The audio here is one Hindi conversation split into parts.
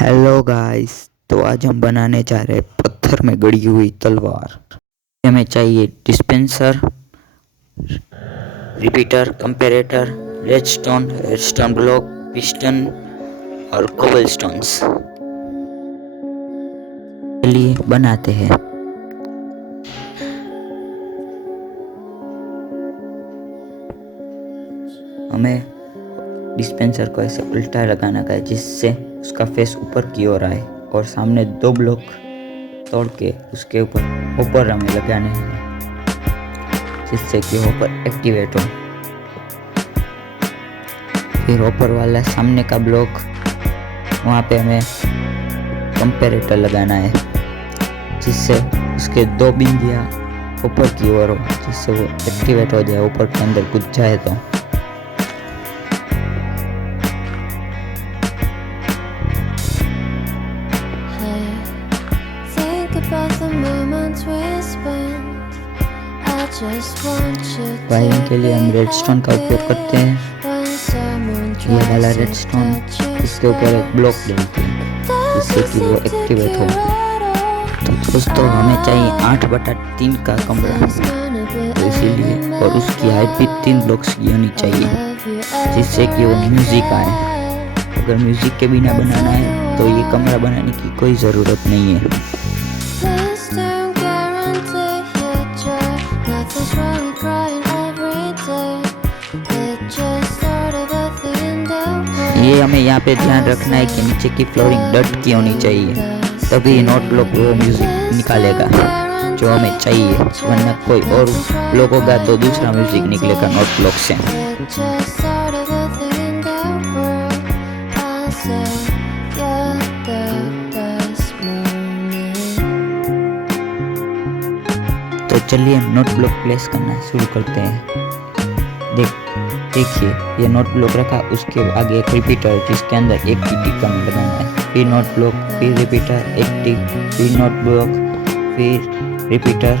Hello guys. तो आज हम बनाने जा रहे हैं पत्थर में गड़ी हुई तलवार। हमें चाहिए dispenser, repeater, comparator, redstone block, piston और कोबलस्टोन्स। चलिए बनाते हैं। हमें डिस्पेंसर को ऐसे उल्टा लगाना है जिससे उसका फेस ऊपर की ओर आए और सामने 2 ब्लॉक तोड़ के उसके ऊपर हमें लगाने हैं जिससे कि ऊपर एक्टिवेट हो। फिर ऊपर वाला सामने का ब्लॉक वहाँ पे हमें कंपैरेटर लगाना है जिससे उसके 2 बिंदियाँ ऊपर की ओर हो, जिससे वो एक्टिवेट हो जाए, ऊपर के अंदर कुछ जाए तो। वायरिंग के लिए हम रेडस्टोन का उपयोग करते हैं। ये वाला रेडस्टोन, इसके ऊपर एक ब्लॉक डालते हैं जिससे कि वो एक्टिवेट हो। तो दोस्तों हमें चाहिए 8/3 का कमरा, तो इसीलिए और उसकी हाइट भी 3 ब्लॉक्स की होनी चाहिए जिससे कि वो म्यूजिक आए। अगर म्यूजिक के बिना बनाना है तो ये कमरा बनाने की कोई ज़रूरत नहीं है। ये हमें यहाँ पे ध्यान रखना है कि नीचे की फ्लोरिंग डट की होनी चाहिए, तभी नोट ब्लॉक वो म्यूजिक निकालेगा जो हमें चाहिए, वरना कोई और ब्लॉक होगा तो दूसरा म्यूजिक निकलेगा नोट ब्लॉक से। तो चलिए हम नोट ब्लॉक प्लेस करना शुरू करते हैं। देखिए ये नोट ब्लॉक रखा, उसके आगे एक रिपीटर जिसके अंदर एक टिक हमें लगाना है, फिर नोट ब्लॉक, फिर रिपीटर, एक टिक, फिर नोट ब्लॉक, फिर रिपीटर।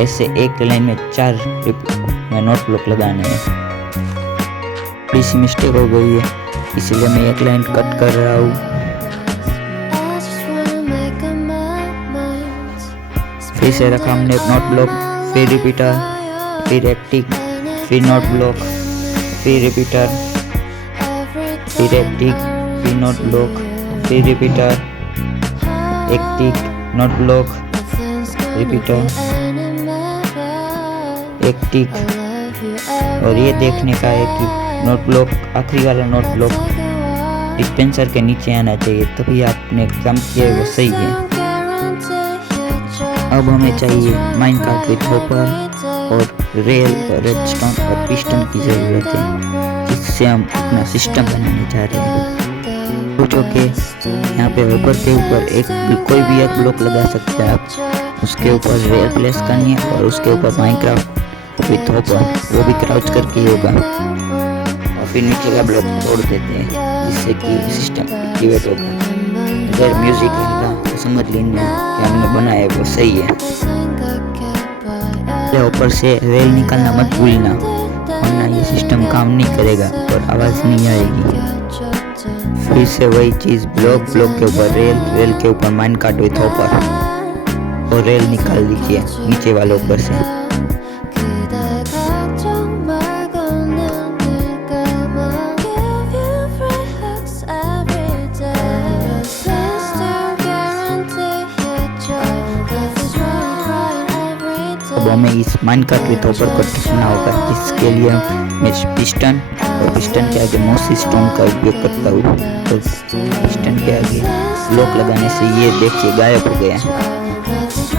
ऐसे एक लाइन में 4 नोट ब्लॉक लगाने हैं। थोड़ी सी मिस्टेक हो गई है इसीलिए मैं एक लाइन कट कर रहा हूँ। फिर से रखा हमने नोट ब्लॉक, फिर रिपीटर, फिर एक टिक, फिर नोट ब्लॉक, फिर रिपीटर, फिर एक टिक, फिर नोट ब्लॉक, फिर रिपीटर, एक टिक, नोट ब्लॉक, रिपीटर, एक टिक। और ये देखने का है कि नोट ब्लॉक, आखिरी वाला नोट ब्लॉक डिस्पेंसर के नीचे आना चाहिए, तभी आपने काम किया है वो सही है। अब हमें चाहिए माइनकार्ट विथ हॉपर और रेल और रेडस्टोन और पिस्टन की ज़रूरत है, जिससे हम अपना सिस्टम बनाने जा रहे हैं। पूछो कि यहाँ पे हॉपर के ऊपर कोई भी एक ब्लॉक लगा सकते हैं आप, उसके ऊपर रेल प्लेस करनी है और उसके ऊपर माइनक्राफ्ट विथ हॉपर, वो भी क्राउच करके ही होगा, और फिर नीचे का ब्लॉक तोड़ देते हैं जिससे कि सिस्टम एक्टिवेट होगा। अगर म्यूजिक रहेगा तो समझ लेंगे कि हमने बनाया वो सही है। ऊपर से रेल निकालना मत भूलना, वरना ये सिस्टम काम नहीं करेगा और आवाज़ नहीं आएगी। फिर से वही चीज़, ब्लॉक के ऊपर रेल के ऊपर माइनकार्ट विथ हॉपर और रेल निकाल दीजिए नीचे वाले ऊपर से। अब हमें इस माइनकार्ट विथ हॉपर को ढूंढना होगा, जिसके लिए मैं पिस्टन और पिस्टन के आगे मोसी स्टोन का उपयोग करता हूँ। तो पिस्टन के आगे ब्लॉक लगाने से ये देखिए गायब हो गया,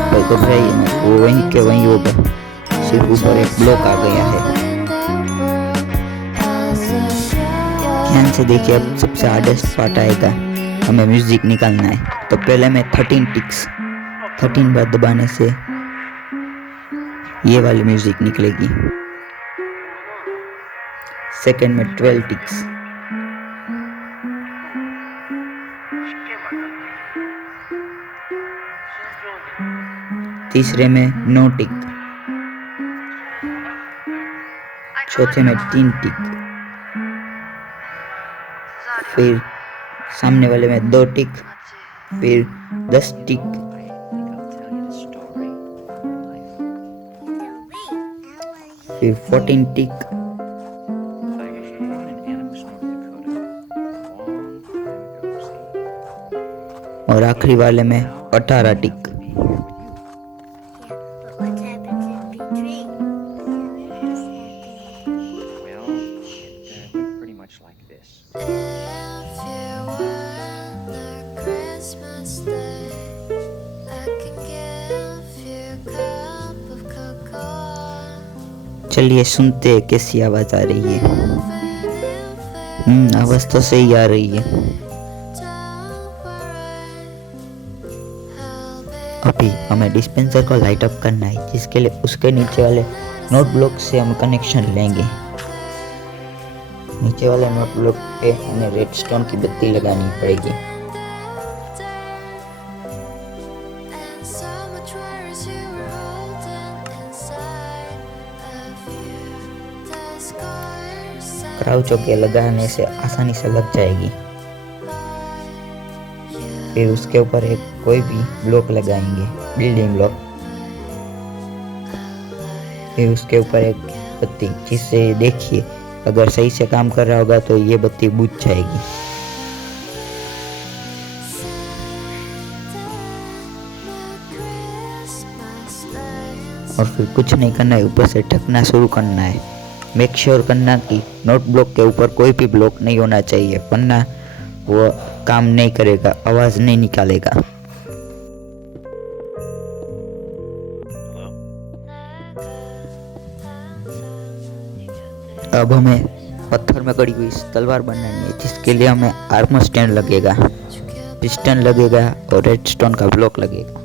और घबराइए मत, वो वहीं के वहीं होगा, सिर्फ ऊपर एक ब्लॉक आ गया है। ध्यान से देखिए, अब सबसे हार्डेस्ट पार्ट आएगा, हमें म्यूजिक निकालना है। तो पहले मैं 13 टिक्स, 13 बार दबाने से ये वाली म्यूजिक निकलेगी। सेकंड में 12 टिक्स, तीसरे में 9 टिक, चौथे में 3 टिक, फिर सामने वाले में 2 टिक, फिर 10 टिक, फिर 14 टिक और आखिरी वाले में 18 टिक। चलिए सुनते हैं कैसी आवाज आ रही है। आवाज तो सही आ रही है। अभी हमें डिस्पेंसर को लाइट अप करना है, जिसके लिए उसके नीचे वाले नोट ब्लॉक से हम कनेक्शन लेंगे। नीचे वाले नोट ब्लॉक पे हमें रेडस्टोन की बत्ती लगानी पड़ेगी। क्राउच होके लगाने से आसानी से लग जाएगी। फिर उसके ऊपर एक कोई भी ब्लॉक लगाएंगे, बिल्डिंग ब्लॉक। फिर उसके ऊपर एक बत्ती, जिससे देखिए अगर सही से काम कर रहा होगा तो ये बत्ती बुझ जाएगी। और फिर कुछ नहीं करना है, ऊपर से ढकना शुरू करना है। मेक श्योर करना कि नोट ब्लॉक के ऊपर कोई भी ब्लॉक नहीं होना चाहिए, वरना वो काम नहीं करेगा, आवाज नहीं निकालेगा। अब हमें पत्थर में गड़ी हुई तलवार बनानी है, जिसके लिए हमें आर्मर स्टैंड लगेगा, पिस्टन लगेगा और रेडस्टोन का ब्लॉक लगेगा।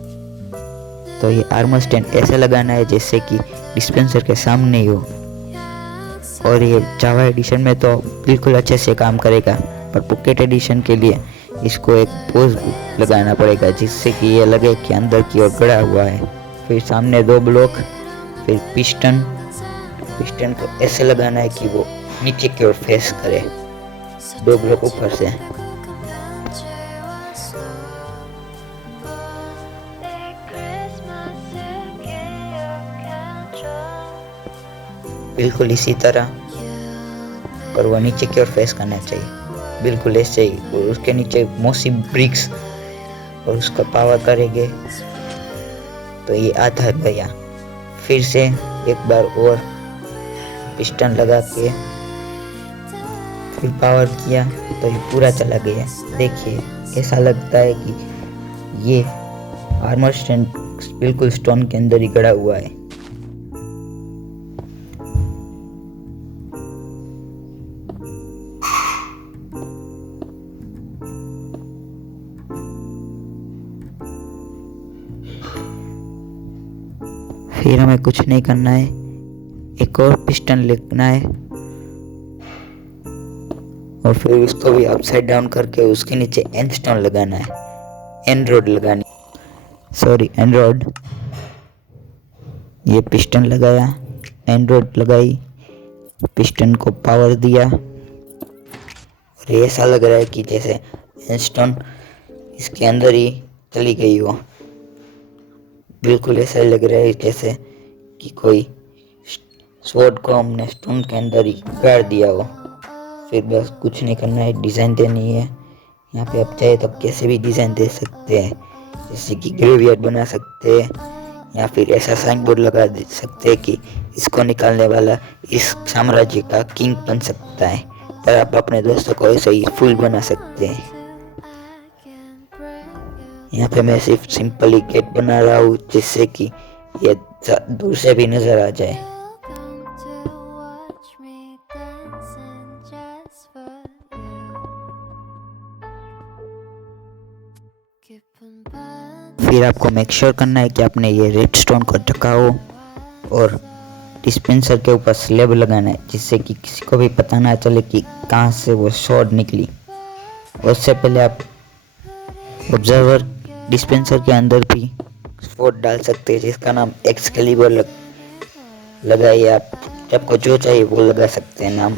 तो ये आर्मर स्टैंड ऐसे लगाना है जैसे कि डिस्पेंसर के सामने ही हो। और ये जावा एडिशन में तो बिल्कुल अच्छे से काम करेगा, पर पॉकेट एडिशन के लिए इसको एक पोज लगाना पड़ेगा, जिससे कि ये लगे कि अंदर की ओर गड़ा हुआ है। फिर सामने 2 ब्लॉक, फिर पिस्टन को ऐसे लगाना है कि वो नीचे की ओर फेस करे, 2 ब्लॉक ऊपर से। बिल्कुल इसी तरह, और वो नीचे की ओर फेस करना चाहिए, बिल्कुल ऐसे ही। और उसके नीचे मोसी ब्रिक्स और उसका पावर करेंगे तो ये आधा गया। फिर से एक बार और पिस्टन लगा के फिर पावर किया तो ये पूरा चला गया। देखिए ऐसा लगता है कि ये आर्मर स्टैंड बिल्कुल स्टोन के अंदर ही गड़ा हुआ है। फिर हमें कुछ नहीं करना है, एक और पिस्टन लेना है और फिर उसको भी अपसाइड डाउन करके उसके नीचे एन स्टोन लगाना है, एन रॉड लगानी, एन रॉड। ये पिस्टन लगाया, एन रॉड लगाई, पिस्टन को पावर दिया और ऐसा लग रहा है कि जैसे एन स्टोन इसके अंदर ही चली गई हो। बिल्कुल ऐसा लग रहा है जैसे कि कोई स्वॉर्ड को हमने स्टोन के अंदर ही गाड़ दिया हो। फिर बस कुछ नहीं करना है, डिज़ाइन देनी है। यहाँ पे आप चाहे तो कैसे भी डिज़ाइन दे सकते हैं, जैसे कि ग्रेवयार्ड बना सकते हैं या फिर ऐसा साइन बोर्ड लगा दे सकते हैं कि इसको निकालने वाला इस साम्राज्य का किंग बन सकता है। और आप अपने दोस्तों को ऐसे ही फुल बना सकते हैं। यहाँ पे मैं सिर्फ सिंपली गेट बना रहा हूँ, जिससे कि ये दूर से भी नजर आ जाए। फिर आपको मेक श्योर करना है कि आपने ये रेडस्टोन को ढकाओ और डिस्पेंसर के ऊपर स्लैब लगाना है, जिससे कि किसी को भी पता ना चले कि कहाँ से वो शॉर्ट निकली। उससे पहले आप ऑब्जर्वर डिस्पेंसर के अंदर भी स्पॉट डाल सकते हैं, जिसका नाम एक्सकैलिबर लगाइए। आप आपको जो चाहिए वो लगा सकते हैं नाम।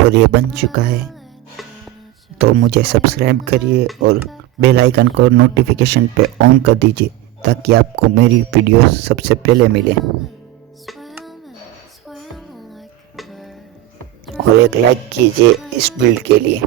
और ये बन चुका है। तो मुझे सब्सक्राइब करिए और बेल आइकन को नोटिफिकेशन पे ऑन कर दीजिए ताकि आपको मेरी वीडियो सबसे पहले मिले। और एक लाइक कीजिए इस बिल्ड के लिए।